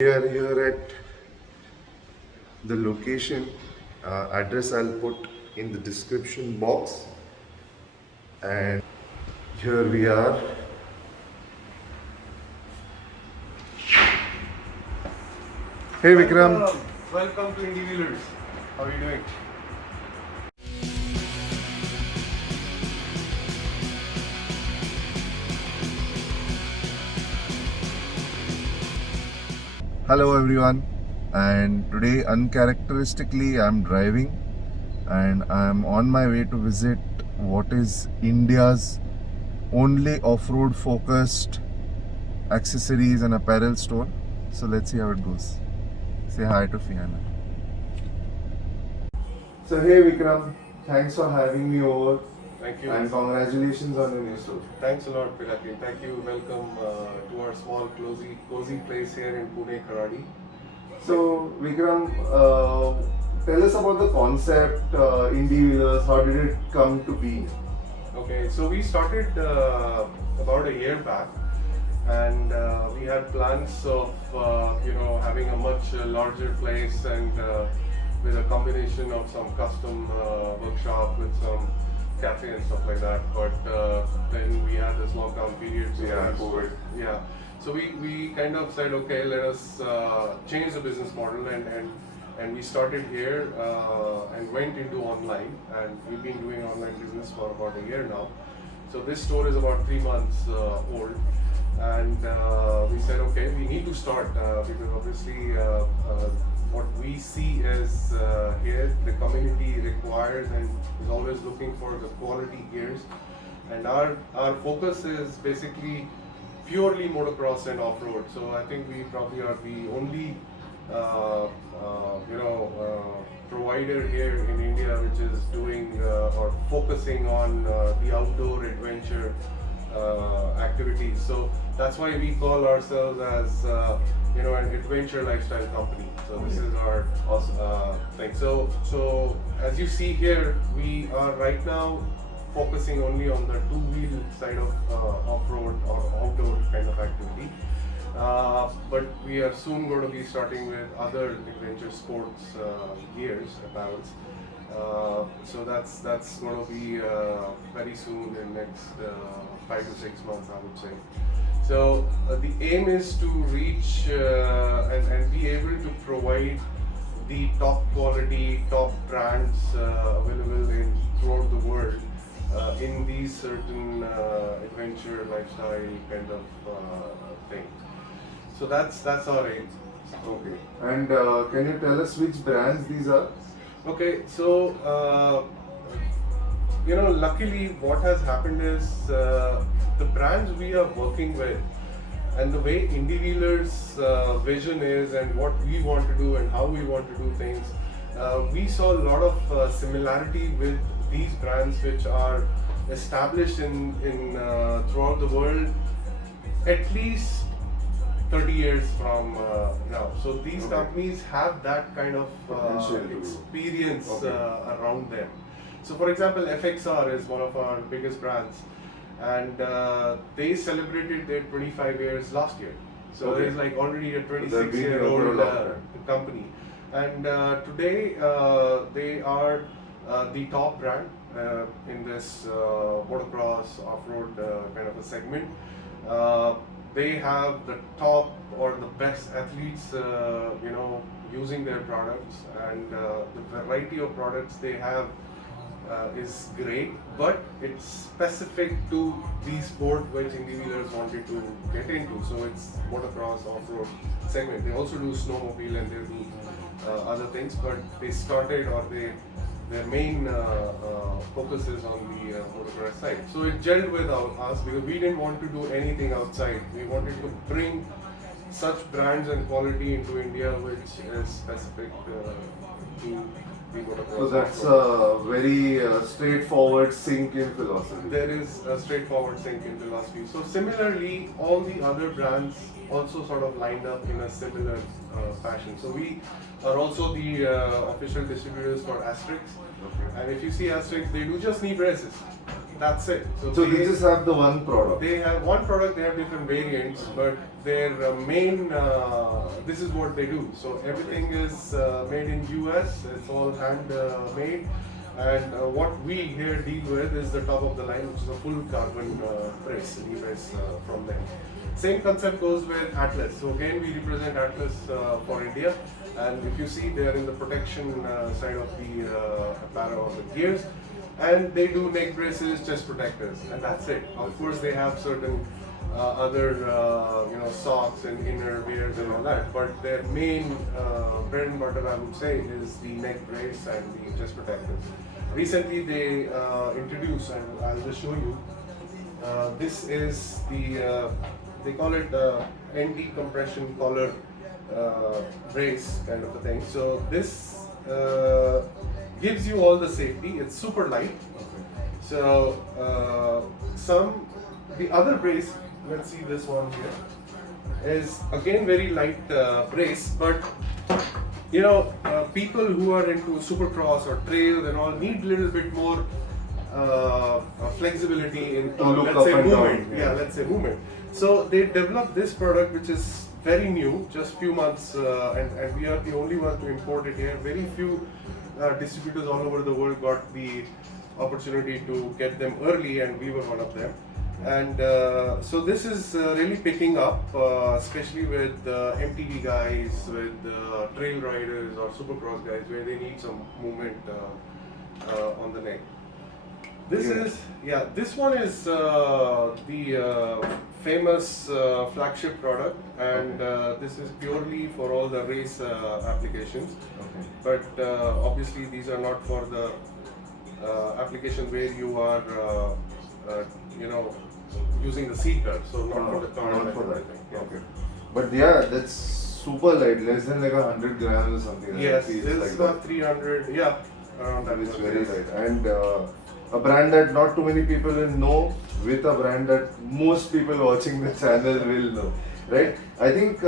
We are here at the location. Address I'll put in the description box. And here we are. Hey Vikram. Welcome to Indie Wheelers. How are you doing? Hello everyone. And today, uncharacteristically, I'm driving and I'm on my way to visit what is India's only off-road focused accessories and apparel store. So let's see how it goes. Say hi to Fiona. So hey Vikram, thanks for having me over Thank you. and congratulations on your new store. Thanks a lot, Pilaki. Thank you. Welcome to our small, cozy place here in Pune, Karadi. So Vikram, tell us about the concept, Indie Wheelers. How did it come to be? Okay, so we started about a year back, and we had plans of having a much larger place and with a combination of some custom workshop with some cafe and stuff like that. But then we had this lockdown period, so COVID. yeah. So we kind of said, okay, let us change the business model and we started here and went into online, and we've been doing online business for about a year now. So this store is about 3 months old, and we said, okay, we need to start because obviously what we see is here the community requires and is always looking for the quality gears, and our focus is basically purely motocross and off-road. So I think we probably are the only provider here in India which is doing or focusing on the outdoor adventure activities. So that's why we call ourselves as an adventure lifestyle company. So this is our thing. So as you see here, we are right now focusing only on the two-wheel side of off-road or outdoor kind of activity. But we are soon going to be starting with other adventure sports gears, apparels. So that's going to be very soon in next 5 to 6 months, I would say. So the aim is to reach and be able to provide the top quality, top brands available throughout the world in these certain adventure lifestyle kind of thing. So that's our aim. Okay. And can you tell us which brands these are? Okay, so luckily what has happened is the brands we are working with and the way Indie Wheelers' vision is and what we want to do and how we want to do things, we saw a lot of similarity with these brands which are established in throughout the world at least 30 years from now. So these companies have that kind of experience around them. So for example, FXR is one of our biggest brands, and they celebrated their 25 years last year. So there's like already a 26-year-old company. And today they are the top brand in this motocross off-road kind of a segment. They have the top or the best athletes, using their products, and the variety of products they have is great, but it's specific to the sport which Indie Wheelers wanted to get into. So it's motocross, off-road segment. They also do snowmobile and they do other things, but they started or their main focus is on the motocross side. So it gelled with us because we didn't want to do anything outside. We wanted to bring such brands and quality into India which is specific to the motocross. So that's a very straightforward sink in philosophy. There is a straightforward sink in philosophy. So similarly, all the other brands also sort of lined up in a similar fashion. So we are also the official distributors for Asterix. Okay. And if you see Asterix, they do just knee braces. That's it. So they just have the one product. They have one product, they have different variants, but their main, this is what they do. So everything is made in US, it's all hand made. And what we here deal with is the top of the line, which is a full carbon press, repress from them. Same concept goes with Atlas. So again, we represent Atlas for India. And if you see, they are in the protection side of the apparel or the gears. And they do neck braces, chest protectors, and that's it. Of course, they have certain other, socks and inner wears and all that. But their main bread and butter, I would say, is the neck brace and the chest protectors. Recently, they introduced, and I'll just show you. This is the they call it anti-compression collar brace kind of a thing. So this gives you all the safety. It's super light. So the other brace, let's see this one here, is again very light brace, but people who are into supercross or trails and all need a little bit more flexibility in let's say movement. Let's say movement. So they developed this product, which is very new, just few months, and we are the only one to import it here. Very few distributors all over the world got the opportunity to get them early, and we were one of them. And so this is really picking up, especially with MTV guys, with trail riders or supercross guys, where they need some movement on the neck. This one is the famous flagship product, and this is purely for all the race applications. But obviously these are not for the application where you are, using the seat belt, so not for the car. Not for that. Okay. But yeah, that's super light, less than like 100 grams or something. Yes, it's got 300. Yeah, around that. It's very light, and a brand that not too many people will know, with a brand that most people watching the channel will know, right? I think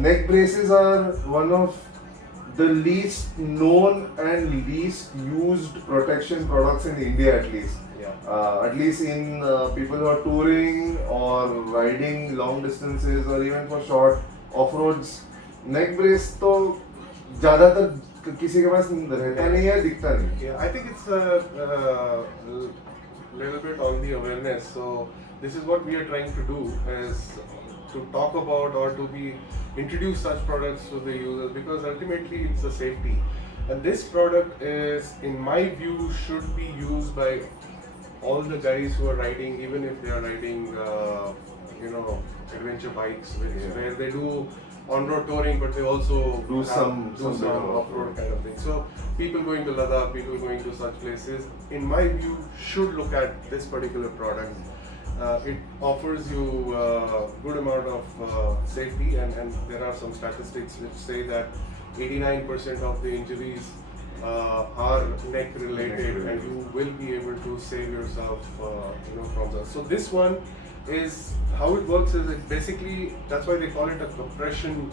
neck braces are one of the least known and least used protection products in India, at least. At least in people who are touring or riding long distances or even for short off-roads, neck brace तो ज़्यादातर किसी के पास रहता नहीं है, दिखता नहीं. Yeah, I think it's a little bit on the awareness. So this is what we are trying to do, is to talk about or to introduce such products to the users, because ultimately it's a safety. And this product is, in my view, should be used by all the guys who are riding, even if they are riding, adventure bikes, where they do on-road touring, but they also do some off-road kind of thing. So people going to Ladakh, people going to such places, in my view, should look at this particular product. It offers you a good amount of safety, and there are some statistics which say that 89% of the injuries are neck related, and you will be able to save yourself from that. So this one is, how it works is, it basically, that's why they call it a compression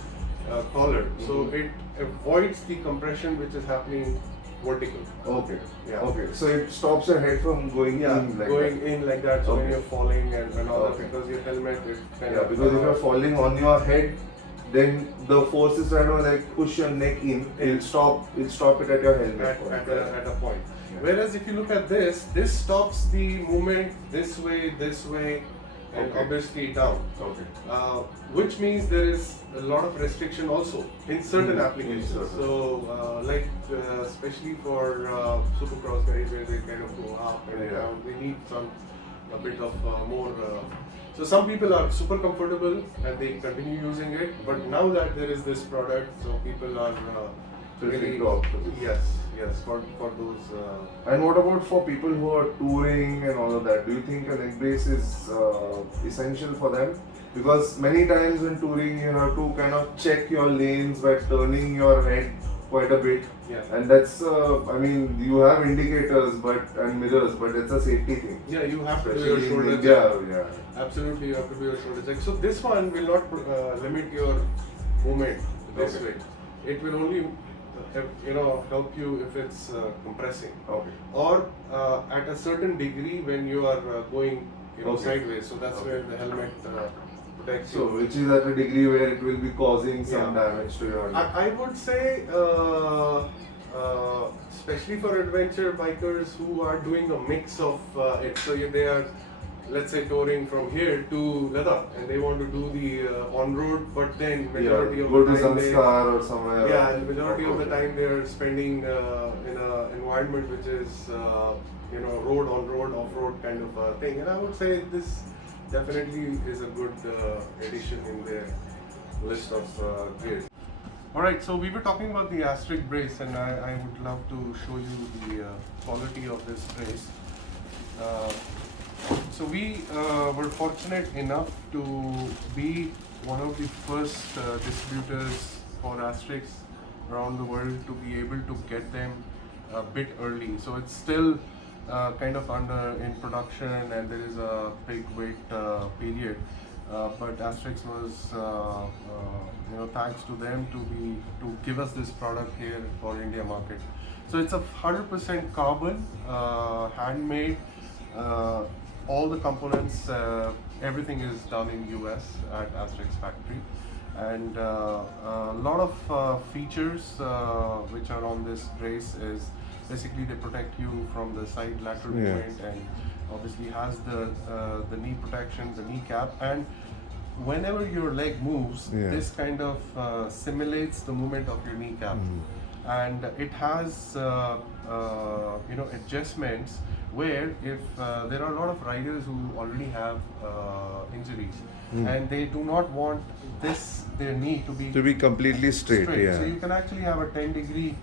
collar. So it avoids the compression which is happening vertical. Okay. Yeah. Okay. So it stops your head from going in like that. So Okay. when you're falling and all that, Okay. because your helmet is kind Yeah, of, because if you're falling on your head, then the force is trying to push your neck in. It'll stop it at your helmet. at a point. Yeah. Whereas if you look at this stops the movement this way, and Okay. obviously down. Okay. Which means there is a lot of restriction also in certain In applications. certain. So especially for supercross guys, where they kind of go up and Yeah. down, they need a bit of more. So some people are super comfortable and they continue using it, but now that there is this product, so people are Preferring to opt for this. yes, for those. And what about for people who are touring and all of that? Do you think a neck brace is essential for them? Because many times when touring, you have to kind of check your lanes by turning your head quite a bit. Yeah. And that's, you have indicators and mirrors, but it's a safety thing. Yeah, you have to do Especially your shoulder in check. India, yeah. Absolutely, you have to do your shoulder check. So this one will not limit your movement this Okay. way. It will only help you if it's compressing, Okay. or at a certain degree when you are going Okay. sideways. So that's Okay. where the helmet protects So, you. which is at a degree where it will be causing some Yeah. damage to your leg. I would say, especially for adventure bikers who are doing a mix of it. So they are, let's say, touring from here to Ladakh, and they want to do the on-road, but then majority of Go the to time they, Zanskar or somewhere. yeah, and majority of the time they're spending in an environment which is road on road, off road kind of thing. And I would say this definitely is a good addition in their list of gears. All right, so we were talking about the Asterix brace, and I would love to show you the quality of this brace. So we were fortunate enough to be one of the first distributors for Asterix around the world to be able to get them a bit early. So it's still kind of in production, and there is a big wait period. But Asterix was, thanks to them to give us this product here for India market. So it's a 100% carbon, handmade. All the components, everything is done in US at Asterix factory, and a lot of features which are on this brace is basically they protect you from the side lateral Yeah. movement, and obviously has the knee protection, the kneecap, and whenever your leg moves, Yeah. this kind of simulates the movement of your kneecap, and it has adjustments where if there are a lot of riders who already have injuries, and they do not want their knee to be completely straight. Yeah. So you can actually have a 10-degree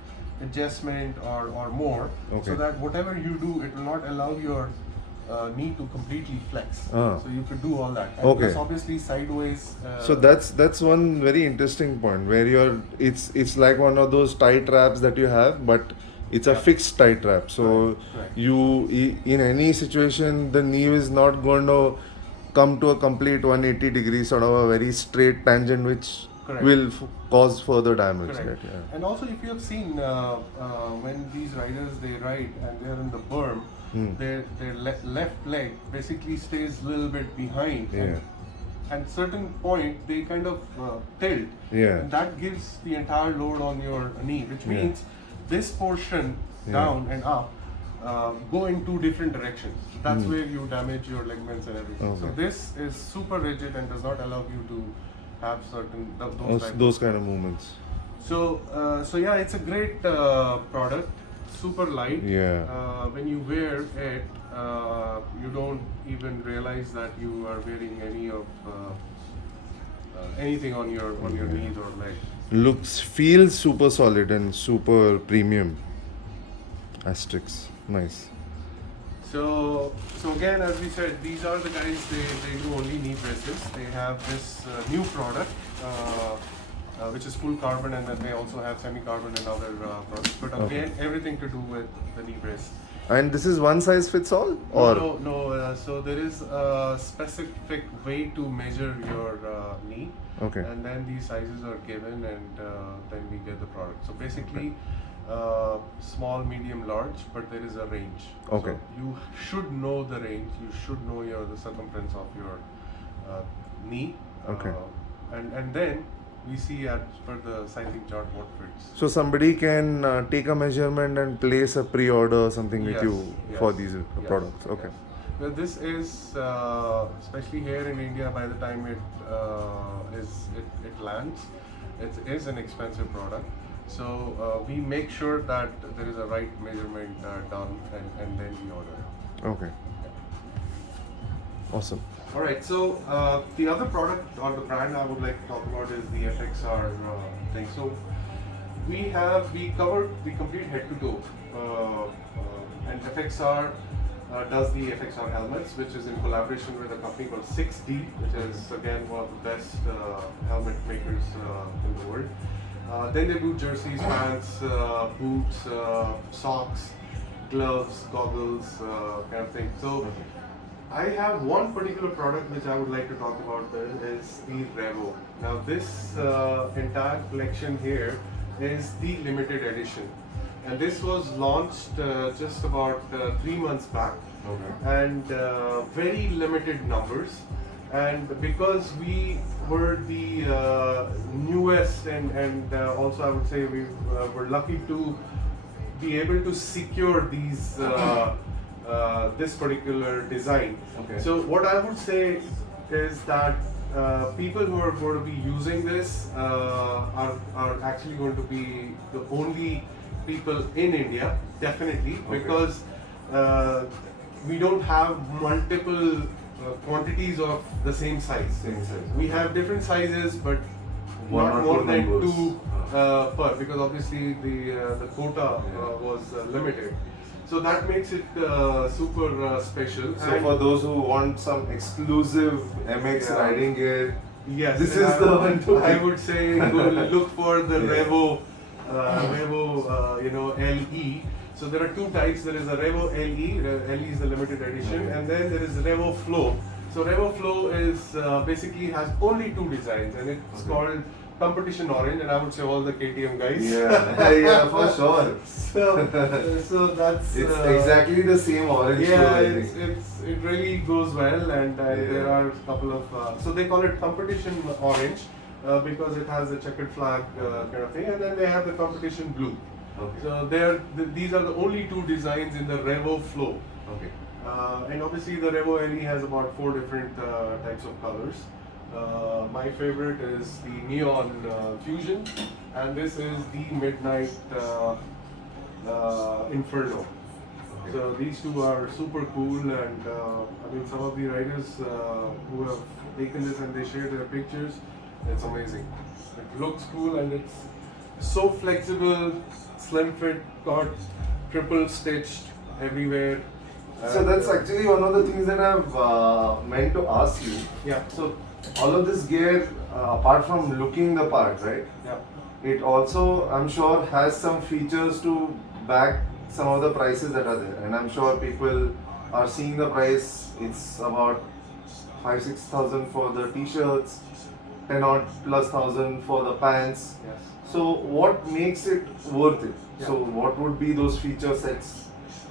adjustment or more, Okay. so that whatever you do, it will not allow your knee to completely flex. Ah. So you could do all that. And Okay. plus obviously sideways. So that's one very interesting point where it's like one of those tie traps that you have, but it's a Yeah. fixed tie trap. So Right. in any situation the knee is not going to come to a complete 180 degrees sort of a very straight tangent which Correct. will cause further damage. Correct. Right? Yeah. And also, if you have seen when these riders they ride and they are in the berm, their left leg basically stays a little bit behind. Yeah. And certain point they kind of tilt. Yeah. And that gives the entire load on your knee, which Yeah. means this portion Yeah. down and up go in two different directions. That's Hmm. where you damage your ligaments and everything. So Okay. this is super rigid and does not allow you to have certain Those kind of movements. so yeah, it's a great product, super light. Yeah. When you wear it, you don't even realize that you are wearing anything on your knees or legs. Feels super solid and super premium. Asterix. Nice. So again, as we said, these are the guys. They do only knee braces. They have this new product. Which is full carbon, and then they also have semi-carbon and other products. But again, everything to do with the knee brace. And this is one size fits all, or No. So there is a specific way to measure your knee, okay. and then these sizes are given, and then we get the product. So basically, small, medium, large, but there is a range. Okay. So you should know the range. You should know the circumference of your knee. Okay. And then we see as per the sizing chart what fits. So somebody can take a measurement and place a pre-order or something with you for these products. Okay. Yes. Well, this is especially here in India. By the time it lands, it is an expensive product. So we make sure that there is a right measurement done, and then we order it. Okay. Awesome. All right. So the other product or the brand I would like to talk about is the FXR thing. So we covered the complete head to toe, and FXR does the FXR helmets, which is in collaboration with a company called 6D, which is again one of the best helmet makers in the world. Then they do jerseys, pants, boots, socks, gloves, goggles, kind of thing. So I have one particular product which I would like to talk about is the Revo. Now this entire collection here is the limited edition, and this was launched just about 3 months back, and very limited numbers. And because we were the newest, and also I would say we were lucky to be able to secure these this particular design. Okay. So what I would say is that people who are going to be using this are actually going to be the only people in India, definitely, Okay. because we don't have multiple quantities of the same size. Same size. We have different sizes, but One not or more two than numbers. two per, because obviously the quota was limited. So that makes it super special. So And for those who want some exclusive MX Yeah. riding gear, yes, this and is I the would- one to I pick. would say go look for the Yeah. Revo LE. So there are two types. There is a Revo LE. LE is the limited edition, Okay. and then there is Revo Flow. So Revo Flow is basically has only two designs, and it's Okay. called Competition Orange, and I would say all the KTM guys. yeah, for sure. So that's It's exactly the same orange yeah, color, I think. it really goes well, and Yeah. there are a couple of so they call it Competition Orange because it has a checkered flag kind of thing, and then they have the Competition Blue. Okay. So these are the only two designs in the Revo Flow, Okay. and obviously the Revo LE has about 4 different types of colors. My favorite is the Neon Fusion, and this is the Midnight Inferno. Okay. So these two are super cool, and I mean some of the riders who have taken this and they share their pictures. It's amazing. It looks cool and it's so flexible, slim fit, got triple stitched everywhere. So And, that's actually one of the things that I've meant to ask you. yeah. So all of this gear, apart from looking the part, right? Yeah. It also, I'm sure, has some features to back some of the prices that are there. And I'm sure people are seeing the price. It's about 5,000-6,000 for the t-shirts, 10 odd plus thousand for the pants. Yes. So what makes it worth it? Yeah. So what would be those feature sets?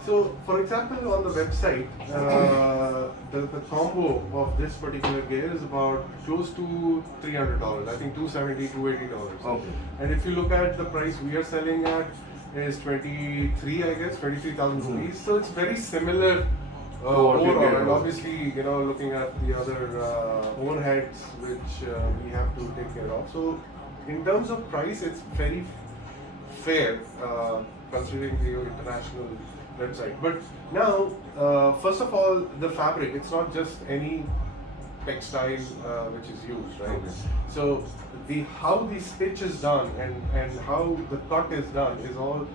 So, for example, on the website, the combo of this particular gear is about close to $300. I think $270, $280. Okay. And if you look at the price we are selling at is 23, I guess, 23,000 Mhm. rupees. So it's very similar what you overall. get And was. obviously, looking at the other overheads which we have to take care of. So, in terms of price, it's very fair considering the international website. But now, first of all, the fabric, it's not just any textile which is used, right? Okay. So how the stitch is done and how the cut is done is all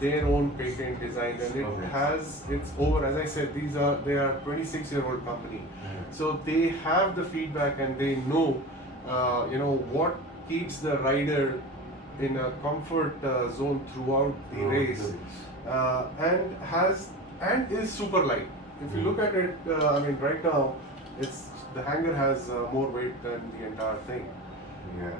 their own patent design, and it Okay. it's over, as I said, they are 26-year-old company. So they have the feedback and they know what keeps the rider in a comfort zone throughout the race, and is super light. If you look at it, I mean, right now, the hanger has more weight than the entire thing. Yeah,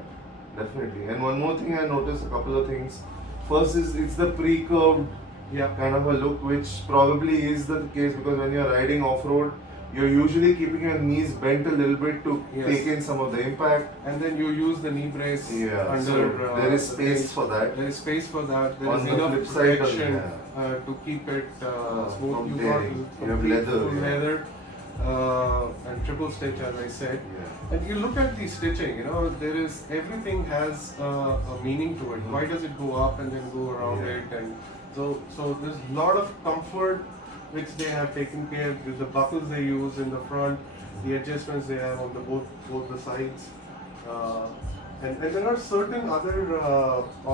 definitely. And one more thing I noticed, a couple of things. First is it's the pre-curved Yeah. kind of a look, which probably is the case because when you're riding off-road, you're usually keeping your knees bent a little bit to Yes. take in some of the impact. And then you use the knee brace Yeah, under. so there is the space thing. for that. There is space for that. There On is the enough flip side, protection yeah. to keep it smooth. from You tearing. got You have complete leather, full yeah. leather and triple stitch, as I said. Yeah. And you look at the stitching. There is everything has a meaning to it. Why does it go up and then go around Yeah. it? And so there's a lot of comfort which they have taken care of. The buckles they use in the front, the adjustments they have on the both the sides, and there are certain other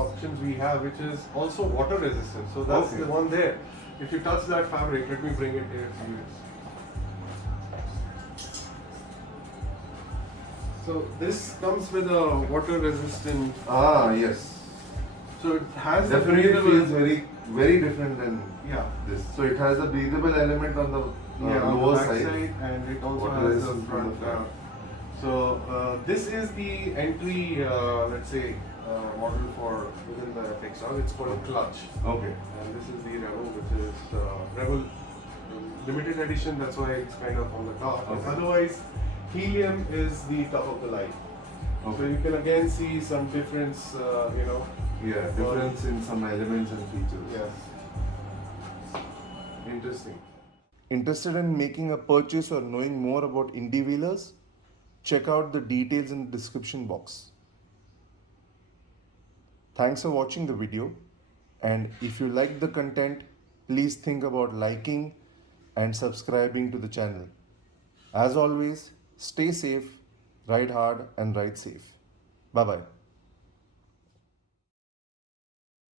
options we have which is also water resistant. So that's Okay. the one there. If you touch that fabric, let me bring it here to you. So this comes with a water resistant. Ah, yes. So it has the Definitely breathable. feels very, very different than Yeah. this. So it has a breathable element on the Yeah, on lower the back side. and it also Water has the resistant front. on the front. So this is the entry, let's say, model for within the FX Dog. It's called Clutch. Okay. And this is the Rebel, which is Rebel limited edition. That's why it's kind of on the top. But Okay. otherwise, Helium is the top of the line. So Okay. you can again see some difference, Yeah, difference in some elements and features. Yeah. Interesting. Interested in making a purchase or knowing more about indie wheelers? Check out the details in the description box. Thanks for watching the video, and if you like the content, please think about liking and subscribing to the channel. As always, stay safe, ride hard and ride safe. Bye bye.